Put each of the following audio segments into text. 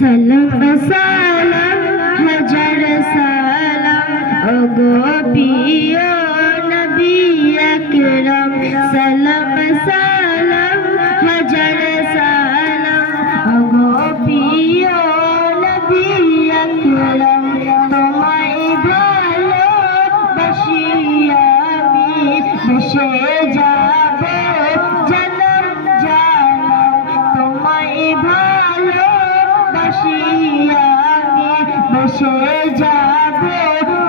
সালাম সালাম হাজার সালাম ওগো প্রিয় নবী আকরাম সালাম সালাম হাজার সালাম ওগো প্রিয় নবী আকরাম তোমায় ভালোবাসি আমি ভেসে যাব জনম জানাম তোমায় ভালোবাসি আমি ভেসে যাব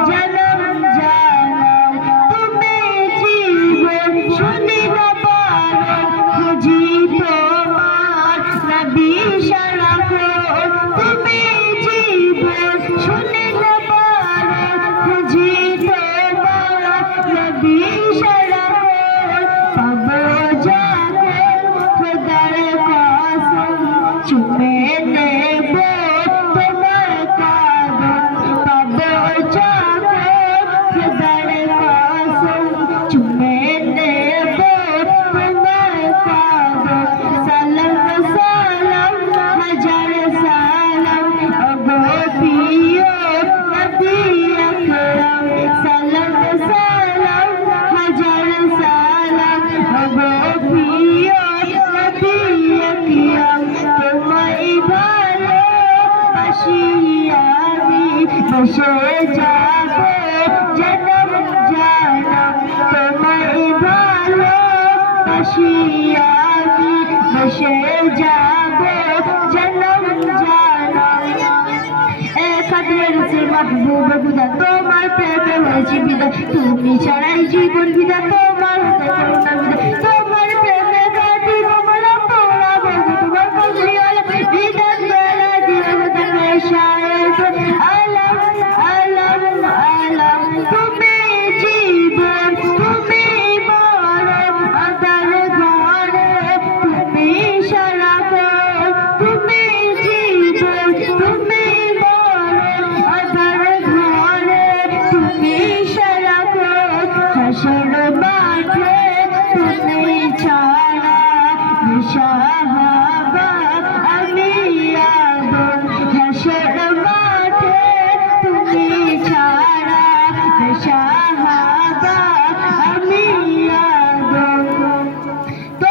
জনম জানাম তুমি জীবন শুনি না পারো খুঁজি তোমার নবী সারাক্ষণ তুমি জীবন শুনি না পারো খুঁজি তোমার নবী সারাক্ষণ পাবো যখন খোদার কসম চুমে নেব তোমার কদম পাবো যখন খোদার কসম চুমে নেব তোমার কদম সালাম সালাম হাজার সালাম ওগো প্রিয় নবী আকরাম সালাম সালাম হাজার সালাম ওগো প্রিয় নবী আকরাম তোমায় ভালোবাসি আমি ভেসে যাব জনম জানাম তোমায় ভালোবাসি আমি ভেসে যাব জনম জানাম কাদের মাহবুব খুদা তোমার প্রেমে হয়েছি বিদা তুমি ছাড়াই জীবন বিদা তোমার হাতে করুণা বিদা তোমার প্রেমে কাটিব বলা তোরা বলবো তোমার কবরিওয়ালা বিদাত বেলা দিয়ে খোদা পেশায় আলম আলম আলম তুমি জীবন তুমি মরণ আদার ঘরে তুমি সারাক্ষণ তুমি জীবন তুমি তুমি সারাক্ষণ হাসর মাঠে তুমি ছাড়া দিশাহারা